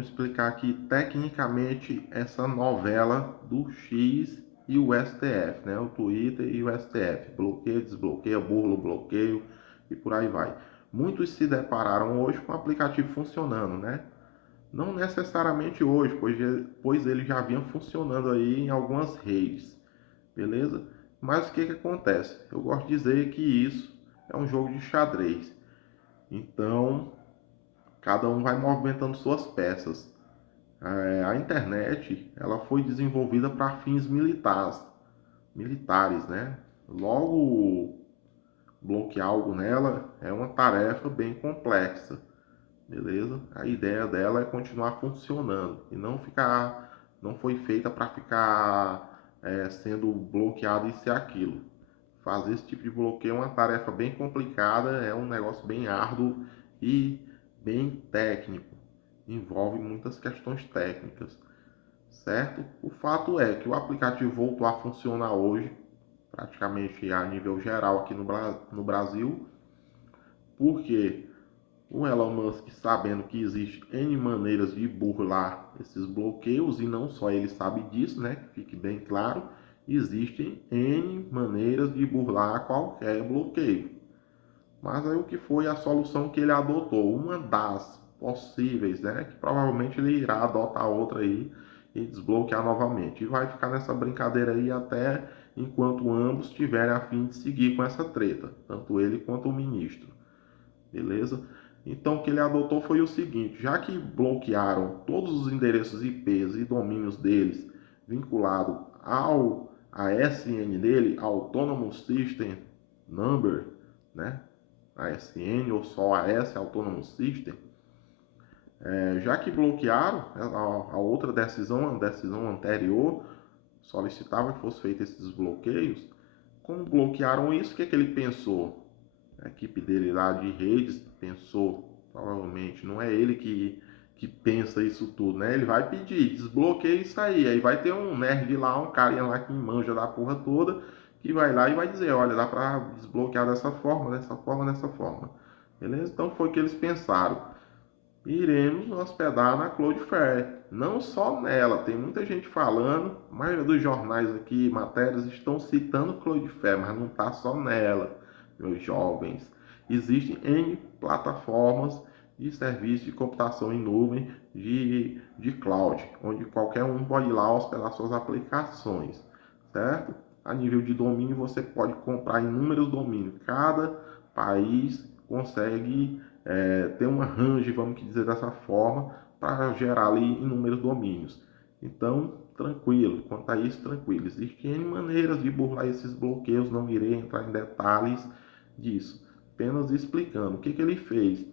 Explicar aqui tecnicamente essa novela do X e o STF, né? O Twitter e o STF. Bloqueio, desbloqueia, burla, bloqueio e por aí vai. Muitos se depararam hoje com o aplicativo funcionando, né? Não necessariamente hoje, pois ele já vinha funcionando aí em algumas redes, beleza? Mas o que acontece? Eu gosto de dizer que isso é um jogo de xadrez. Então, cada um vai movimentando suas peças. A internet ela foi desenvolvida para fins militares, né? Logo, bloquear algo nela é uma tarefa bem complexa, beleza? A ideia dela é continuar funcionando e não foi feita para ficar sendo bloqueado isso e aquilo. Fazer esse tipo de bloqueio é uma tarefa bem complicada, é um negócio bem árduo e bem técnico. Envolve muitas questões técnicas, certo? O fato é que o aplicativo voltou a funcionar hoje, praticamente a nível geral aqui no Brasil, porque o Elon Musk, sabendo que existe N maneiras de burlar esses bloqueios, e não só ele sabe disso, né? Que fique bem claro, existem N maneiras de burlar qualquer bloqueio. Mas aí o que foi a solução que ele adotou? Uma das possíveis, né? Que provavelmente ele irá adotar outra aí e desbloquear novamente. E vai ficar nessa brincadeira aí até enquanto ambos tiverem a fim de seguir com essa treta, tanto ele quanto o ministro. Beleza? Então o que ele adotou foi o seguinte: já que bloquearam todos os endereços IPs e domínios deles vinculado ao ASN dele, Autonomous System Number, né? ASN ou só AS, Autonomous System, já que bloquearam a outra decisão, a decisão anterior, solicitava que fosse feito esses bloqueios. Como bloquearam isso, o que ele pensou? A equipe dele lá de redes pensou, provavelmente, não é ele que pensa isso tudo, né? Ele vai pedir, desbloqueia isso aí vai ter um nerd lá, um carinha lá que manja da porra toda, que vai lá e vai dizer, olha, dá pra desbloquear dessa forma, dessa forma, dessa forma. Beleza? Então foi o que eles pensaram. Iremos hospedar na Cloudflare. Não só nela, tem muita gente falando, a maioria dos jornais aqui, matérias, estão citando Cloudflare, mas não está só nela, meus jovens. Existem N plataformas de serviço de computação em nuvem de cloud, onde qualquer um pode ir lá hospedar suas aplicações, certo? A nível de domínio, você pode comprar inúmeros domínios. Cada país consegue ter uma range, vamos dizer dessa forma, para gerar ali inúmeros domínios. Então, tranquilo, quanto a isso, tranquilo. Existem N maneiras de burlar esses bloqueios, não irei entrar em detalhes disso. Apenas explicando o que ele fez.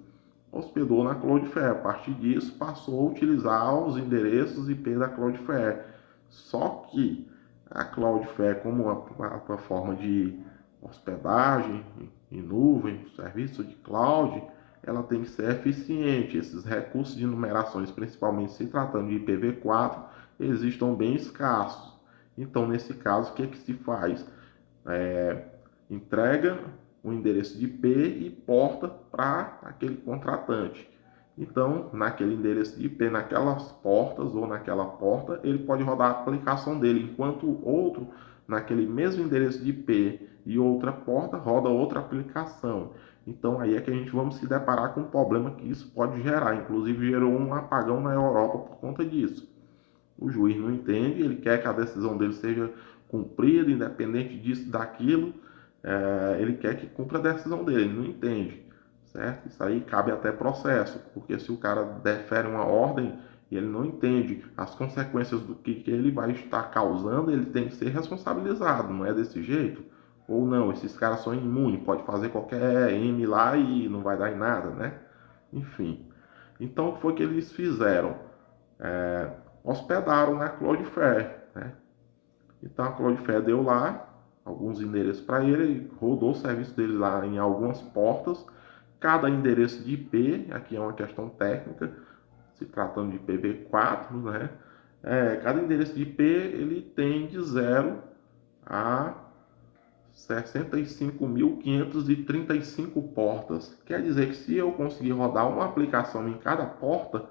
Hospedou na Cloudflare, a partir disso passou a utilizar os endereços IP da Cloudflare. Só que a Cloudflare, como uma plataforma de hospedagem em nuvem, serviço de cloud, ela tem que ser eficiente. Esses recursos de numerações, principalmente se tratando de IPv4, eles estão bem escassos. Então, nesse caso, o que se faz? Entrega o endereço de IP e porta para aquele contratante. Então, naquele endereço de IP, naquelas portas ou naquela porta, ele pode rodar a aplicação dele, enquanto o outro, naquele mesmo endereço de IP e outra porta, roda outra aplicação. Então, aí é que a gente vamos se deparar com um problema que isso pode gerar. Inclusive, gerou um apagão na Europa por conta disso. O juiz não entende, ele quer que a decisão dele seja cumprida, independente disso, daquilo, ele quer que cumpra a decisão dele, ele não entende, certo? Isso aí cabe até processo, porque se o cara defere uma ordem e ele não entende as consequências do que ele vai estar causando, ele tem que ser responsabilizado, não é desse jeito? Ou não, esses caras são imunes, pode fazer qualquer M lá e não vai dar em nada, né? Enfim. Então, o que foi que eles fizeram? Hospedaram na Cloudflare, né? Então a Cloudflare deu lá alguns endereços para ele, rodou o serviço dele lá em algumas portas. Cada endereço de IP, aqui é uma questão técnica, se tratando de IPv4, né? Cada endereço de IP ele tem de 0 a 65.535 portas. Quer dizer que se eu conseguir rodar uma aplicação em cada porta,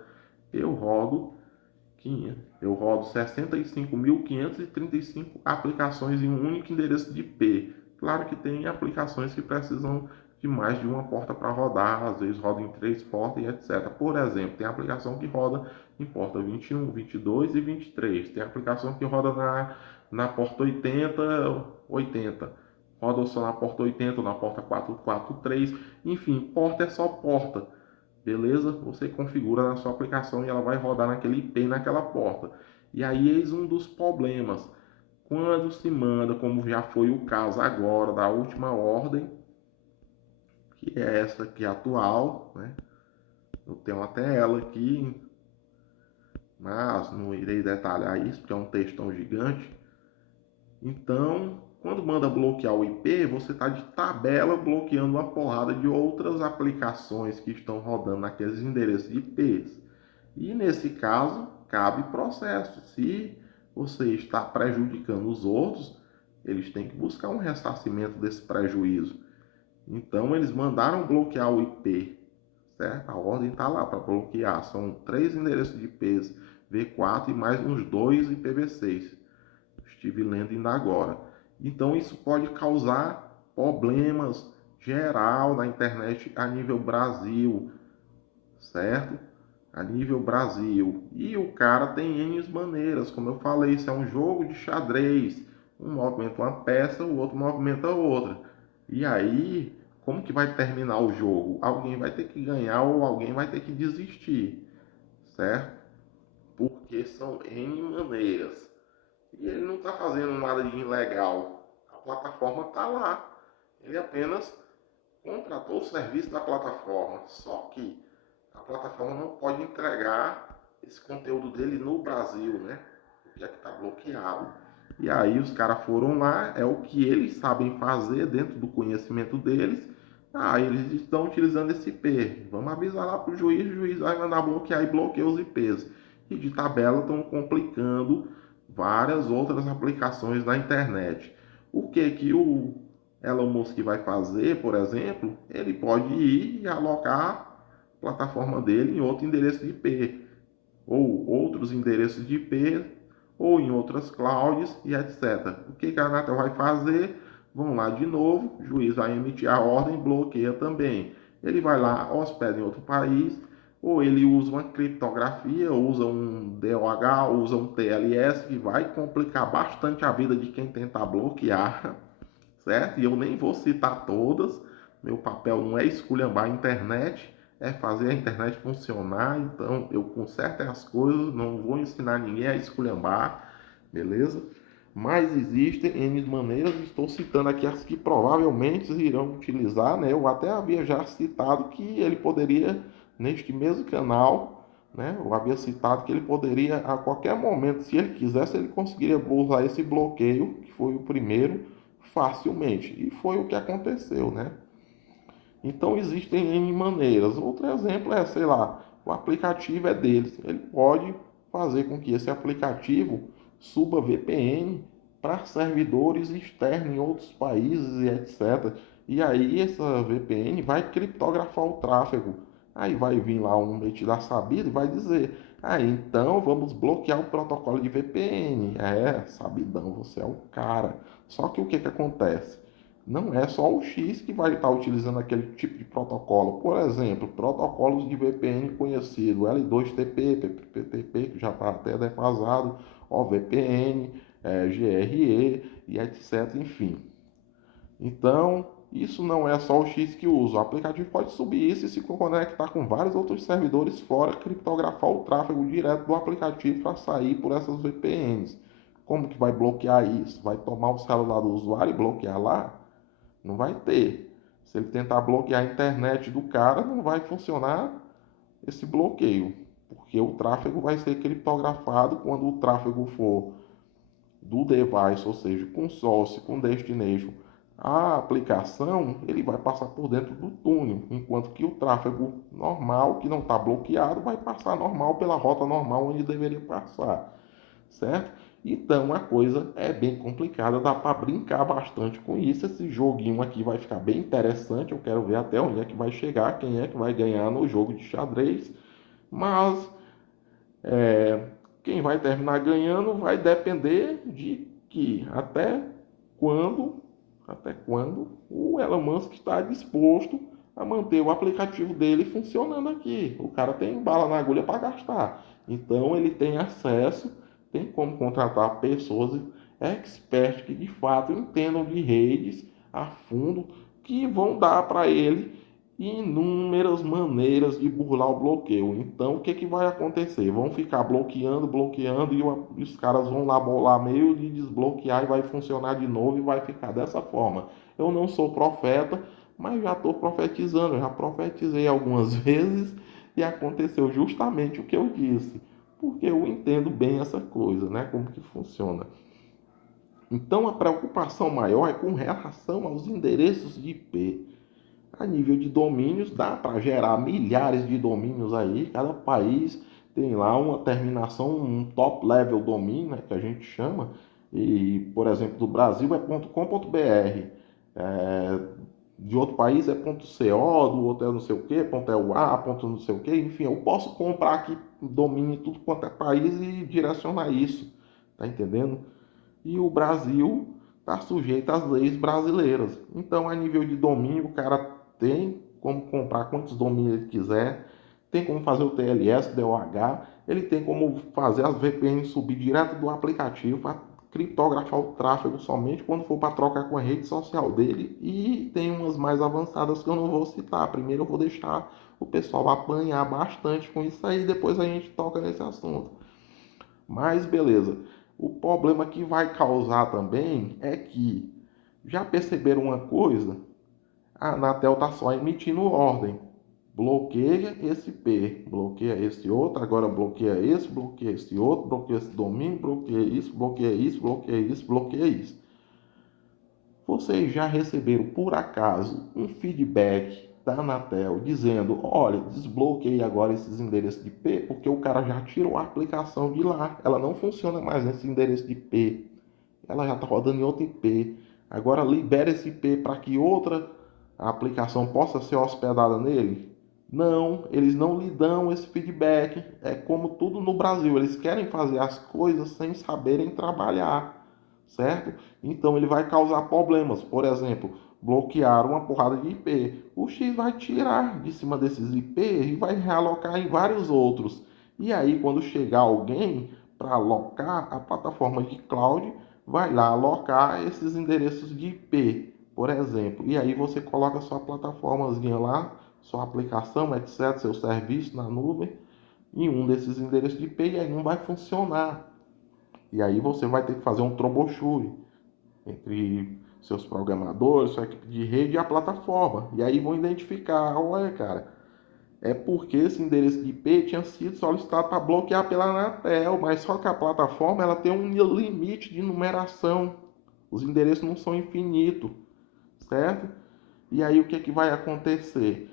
eu rodo 65.535 aplicações em um único endereço de IP. Claro que tem aplicações que precisam de mais de uma porta para rodar, às vezes roda em 3 portas e etc. Por exemplo, tem aplicação que roda em porta 21, 22 e 23. Tem aplicação que roda na porta 80, roda só na porta 80 ou na porta 443. Enfim, porta é só porta. Beleza? Você configura na sua aplicação e ela vai rodar naquele IP naquela porta. E aí eis um dos problemas. Quando se manda, como já foi o caso agora da última ordem, que é essa aqui atual, né? Eu tenho até ela aqui, mas não irei detalhar isso, porque é um textão gigante. Então, quando manda bloquear o IP, você está de tabela bloqueando uma porrada de outras aplicações que estão rodando naqueles endereços de IPs. E nesse caso, cabe processo. Se você está prejudicando os outros, eles têm que buscar um ressarcimento desse prejuízo. Então, eles mandaram bloquear o IP, certo? A ordem está lá para bloquear. São 3 endereços de IPs V4 e mais uns 2 IPv6. Estive lendo ainda agora. Então, isso pode causar problemas geral na internet a nível Brasil, certo? A nível Brasil. E o cara tem N maneiras, como eu falei, isso é um jogo de xadrez. Um movimenta uma peça, o outro movimenta outra. E aí, como que vai terminar o jogo? Alguém vai ter que ganhar ou alguém vai ter que desistir, certo? Porque são N maneiras. E ele não está fazendo nada de ilegal. A plataforma está lá. Ele apenas contratou o serviço da plataforma. Só que a plataforma não pode entregar esse conteúdo dele no Brasil, né? Já que está bloqueado. E aí os caras foram lá, é o que eles sabem fazer dentro do conhecimento deles. Ah, eles estão utilizando esse IP. Vamos avisar lá para o juiz vai mandar bloquear e bloqueia os IPs. E de tabela estão complicando várias outras aplicações na internet. O que o Elon Musk vai fazer, por exemplo? Ele pode ir e alocar a plataforma dele em outro endereço de IP, ou outros endereços de IP, ou em outras clouds e etc. O que a Anatel vai fazer? Vão lá de novo, o juiz vai emitir a ordem, bloqueia também. Ele vai lá, hospeda em outro país, ou ele usa uma criptografia, usa um DOH, usa um TLS, que vai complicar bastante a vida de quem tentar bloquear, certo? E eu nem vou citar todas, meu papel não é esculhambar a internet, é fazer a internet funcionar, então eu conserto as coisas, não vou ensinar ninguém a esculhambar, beleza? Mas existem N maneiras, estou citando aqui as que provavelmente irão utilizar, né? Eu até havia já citado que ele poderia, neste mesmo canal, né? Eu havia citado que ele poderia, a qualquer momento, se ele quisesse, ele conseguiria burlar esse bloqueio, que foi o primeiro, facilmente. E foi o que aconteceu, né? Então existem N maneiras. Outro exemplo é, sei lá, o aplicativo é deles. Ele pode fazer com que esse aplicativo suba VPN para servidores externos em outros países e etc. E aí essa VPN vai criptografar o tráfego. Aí vai vir lá um metido sabido e vai dizer: ah, então vamos bloquear o protocolo de VPN. É, sabidão, você é o cara. Só que o que acontece? Não é só o X que vai estar utilizando aquele tipo de protocolo. Por exemplo, protocolos de VPN conhecido, L2TP, PPTP, que já está até defasado, OVPN, GRE e etc. Enfim. Então, isso não é só o X que usa. O aplicativo pode subir isso e se conectar com vários outros servidores fora, criptografar o tráfego direto do aplicativo para sair por essas VPNs. Como que vai bloquear isso? Vai tomar o celular do usuário e bloquear lá? Não vai ter. Se ele tentar bloquear a internet do cara, não vai funcionar esse bloqueio, porque o tráfego vai ser criptografado quando o tráfego for do device, ou seja, com source, com destination, a aplicação, ele vai passar por dentro do túnel, enquanto que o tráfego normal, que não está bloqueado, vai passar normal pela rota normal onde deveria passar, certo? Então a coisa é bem complicada, dá para brincar bastante com isso. Esse joguinho aqui vai ficar bem interessante. Eu quero ver até onde é que vai chegar, quem é que vai ganhar no jogo de xadrez. Mas Quem vai terminar ganhando vai depender de que até quando o Elon Musk está disposto a manter o aplicativo dele funcionando aqui. O cara tem bala na agulha para gastar. Então ele tem acesso, tem como contratar pessoas experts que de fato entendam de redes a fundo, que vão dar para ele inúmeras maneiras de burlar o bloqueio. Então, o que, que vai acontecer? Vão ficar bloqueando, bloqueando, e os caras vão lá bolar meio de desbloquear e vai funcionar de novo e vai ficar dessa forma. Eu não sou profeta, mas já estou profetizando, já profetizei algumas vezes e aconteceu justamente o que eu disse, porque eu entendo bem essa coisa, né? Como que funciona. Então, a preocupação maior é com relação aos endereços de IP. A nível de domínios, dá para gerar milhares de domínios aí. Cada país tem lá uma terminação, um top level domínio, né, que a gente chama. E, por exemplo, do Brasil é .com.br, de outro país é .co, do outro é não sei o que, .ua, não sei o que. Enfim, eu posso comprar aqui domínio em tudo quanto é país e direcionar isso. Tá entendendo? E o Brasil está sujeito às leis brasileiras. Então, a nível de domínio, o cara tem como comprar quantos domínios ele quiser, tem como fazer o TLS, DOH, ele tem como fazer as VPNs subir direto do aplicativo para criptografar o tráfego somente quando for para trocar com a rede social dele, e tem umas mais avançadas que eu não vou citar. Primeiro eu vou deixar o pessoal apanhar bastante com isso aí, depois a gente toca nesse assunto. Mas beleza. O problema que vai causar também é que, já perceberam uma coisa? A Anatel está só emitindo ordem. Bloqueia esse IP, bloqueia esse outro, agora bloqueia esse outro, bloqueia esse domínio, bloqueia isso, bloqueia isso, bloqueia isso, bloqueia isso. Vocês já receberam, por acaso, um feedback da Anatel dizendo: olha, desbloqueei agora esses endereços de IP, porque o cara já tirou a aplicação de lá, ela não funciona mais nesse endereço de IP, ela já está rodando em outro IP, agora libera esse IP para que outra aplicação possa ser hospedada nele? Não, eles não lhe dão esse feedback. É como tudo no Brasil, eles querem fazer as coisas sem saberem trabalhar, certo? Então ele vai causar problemas. Por exemplo, bloquear uma porrada de IP. O X vai tirar de cima desses IP e vai realocar em vários outros. E aí, quando chegar alguém para alocar, a plataforma de cloud vai lá alocar esses endereços de IP, por exemplo. E aí você coloca sua plataformazinha lá, sua aplicação, etc., seu serviço na nuvem, em um desses endereços de IP, e aí não vai funcionar. E aí você vai ter que fazer um troubleshooting entre seus programadores, sua equipe de rede e a plataforma. E aí vão identificar: olha, cara, é porque esse endereço de IP tinha sido solicitado para bloquear pela Anatel, mas só que a plataforma ela tem um limite de numeração. Os endereços não são infinitos, certo? E aí o que, que vai acontecer?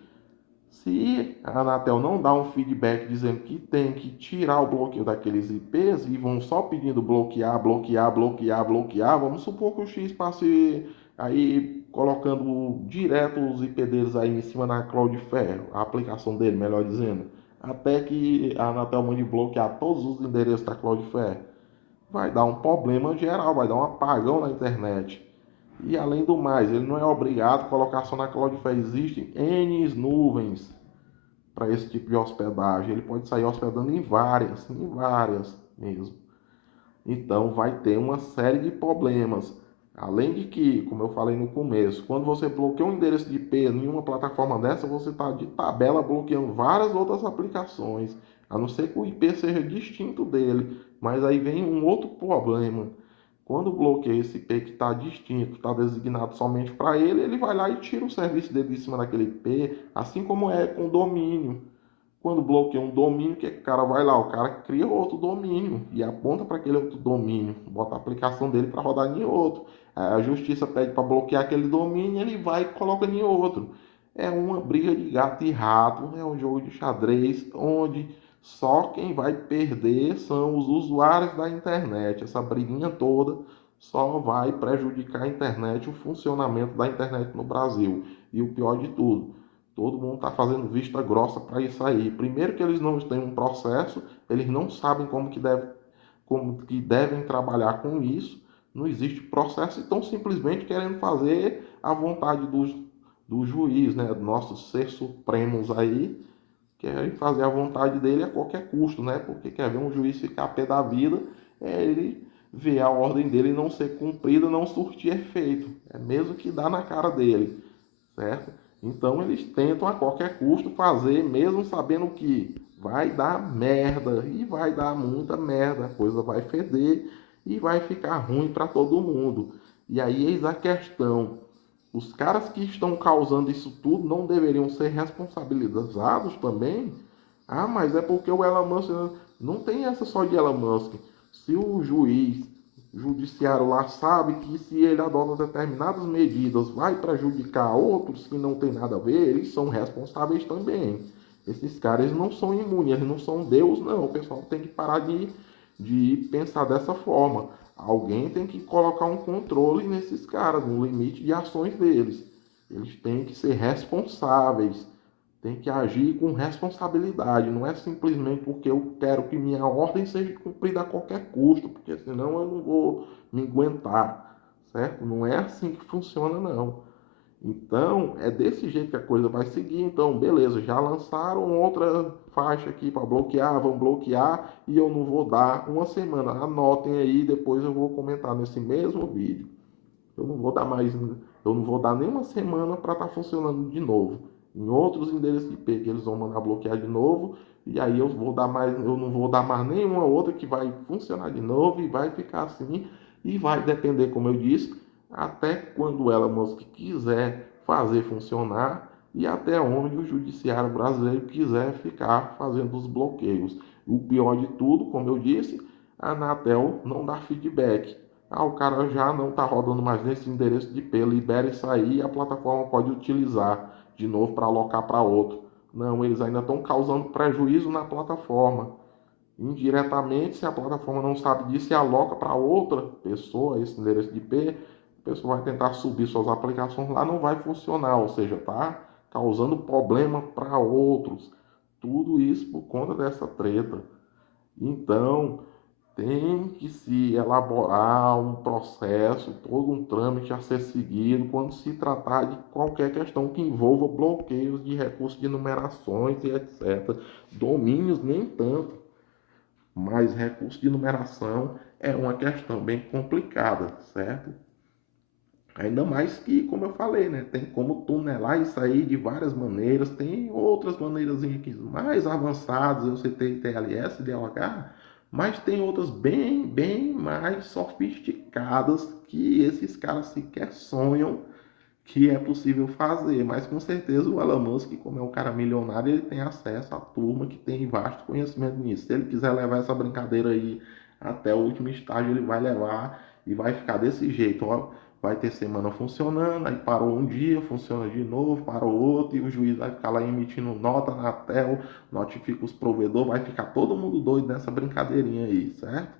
Se a Anatel não dá um feedback dizendo que tem que tirar o bloqueio daqueles IPs e vão só pedindo bloquear, bloquear, bloquear, bloquear, vamos supor que o X passe aí colocando direto os IP deles aí em cima da Cloudflare, a aplicação dele, melhor dizendo, até que a Anatel mande bloquear todos os endereços da Cloudflare. Vai dar um problema geral, vai dar um apagão na internet. E além do mais, ele não é obrigado a colocar só na Cloudflare. Existem N nuvens para esse tipo de hospedagem. Ele pode sair hospedando em várias mesmo. Então vai ter uma série de problemas. Além de que, como eu falei no começo, quando você bloqueia um endereço de IP em uma plataforma dessa, você está de tabela bloqueando várias outras aplicações, a não ser que o IP seja distinto dele. Mas aí vem um outro problema. Quando bloqueia esse IP que está distinto, está designado somente para ele, ele vai lá e tira o serviço dele de cima daquele IP, assim como é com o domínio. Quando bloqueia um domínio, que o cara vai lá? O cara cria outro domínio e aponta para aquele outro domínio, bota a aplicação dele para rodar em outro. A justiça pede para bloquear aquele domínio, ele vai e coloca em outro. É uma briga de gato e rato, é um jogo de xadrez onde só quem vai perder são os usuários da internet. Essa briguinha toda só vai prejudicar a internet, o funcionamento da internet no Brasil. E o pior de tudo, Todo mundo está fazendo vista grossa para isso aí. Primeiro que eles não têm um processo, eles não sabem como que devem trabalhar com isso. Não existe processo e estão simplesmente querendo fazer a vontade do juiz, né? Nossos ser supremos aí, querem fazer a vontade dele a qualquer custo, né? Porque quer ver um juiz ficar a pé da vida, é ele ver a ordem dele não ser cumprida, não surtir efeito. É mesmo que dá na cara dele, certo? Então eles tentam a qualquer custo fazer, mesmo sabendo que vai dar merda e vai dar muita merda, a coisa vai feder e vai ficar ruim para todo mundo. E aí eis a questão: os caras que estão causando isso tudo não deveriam ser responsabilizados também? Ah, mas é porque o Elon Musk não tem essa só de Elon Musk. Se o juiz judiciário lá sabe que se ele adota determinadas medidas vai prejudicar outros que não tem nada a ver, eles são responsáveis também. Esses caras não são imunes, eles não são Deus, não. O pessoal tem que parar de pensar dessa forma. Alguém tem que colocar um controle nesses caras, no limite de ações deles. Eles têm que ser responsáveis, têm que agir com responsabilidade. Não é simplesmente porque eu quero que minha ordem seja cumprida a qualquer custo, porque senão eu não vou me aguentar, certo? Não é assim que funciona, não. Então, é desse jeito que a coisa vai seguir. Então, beleza, já lançaram outra faixa aqui para bloquear, vão bloquear e eu não vou dar uma semana. Anotem aí, depois eu vou comentar nesse mesmo vídeo. Eu não vou dar mais, eu não vou dar nem uma semana para estar funcionando de novo. Em outros endereços IP que eles vão mandar bloquear de novo, e aí eu não vou dar mais nenhuma outra que vai funcionar de novo e vai ficar assim e vai depender, como eu disse, até quando o Elon Musk quiser fazer funcionar e até onde o judiciário brasileiro quiser ficar fazendo os bloqueios. O pior de tudo, como eu disse, a Anatel não dá feedback. Ah, o cara já não está rodando mais nesse endereço de IP, libera isso aí e a plataforma pode utilizar de novo para alocar para outro. Não, eles ainda estão causando prejuízo na plataforma. Indiretamente, se a plataforma não sabe disso e aloca para outra pessoa esse endereço de IP, a pessoa vai tentar subir suas aplicações lá, não vai funcionar, ou seja, tá causando problema para outros. Tudo isso por conta dessa treta. Então, tem que se elaborar um processo, todo um trâmite a ser seguido quando se tratar de qualquer questão que envolva bloqueios de recursos de numerações e etc. Domínios nem tanto, mas recurso de numeração é uma questão bem complicada, certo? Ainda mais que, como eu falei, né, tem como tunelar isso aí de várias maneiras, tem outras maneiras aqui mais avançadas, eu citei TLS, DLH, mas tem outras bem mais sofisticadas que esses caras sequer sonham que é possível fazer, mas com certeza o Elon Musk, como é um cara milionário, ele tem acesso à turma que tem vasto conhecimento nisso. Se ele quiser levar essa brincadeira aí até o último estágio, ele vai levar e vai ficar desse jeito, ó. Vai ter semana funcionando, aí parou um dia, funciona de novo, parou outro, e o juiz vai ficar lá emitindo nota na tela, notifica os provedores, vai ficar todo mundo doido nessa brincadeirinha aí, certo?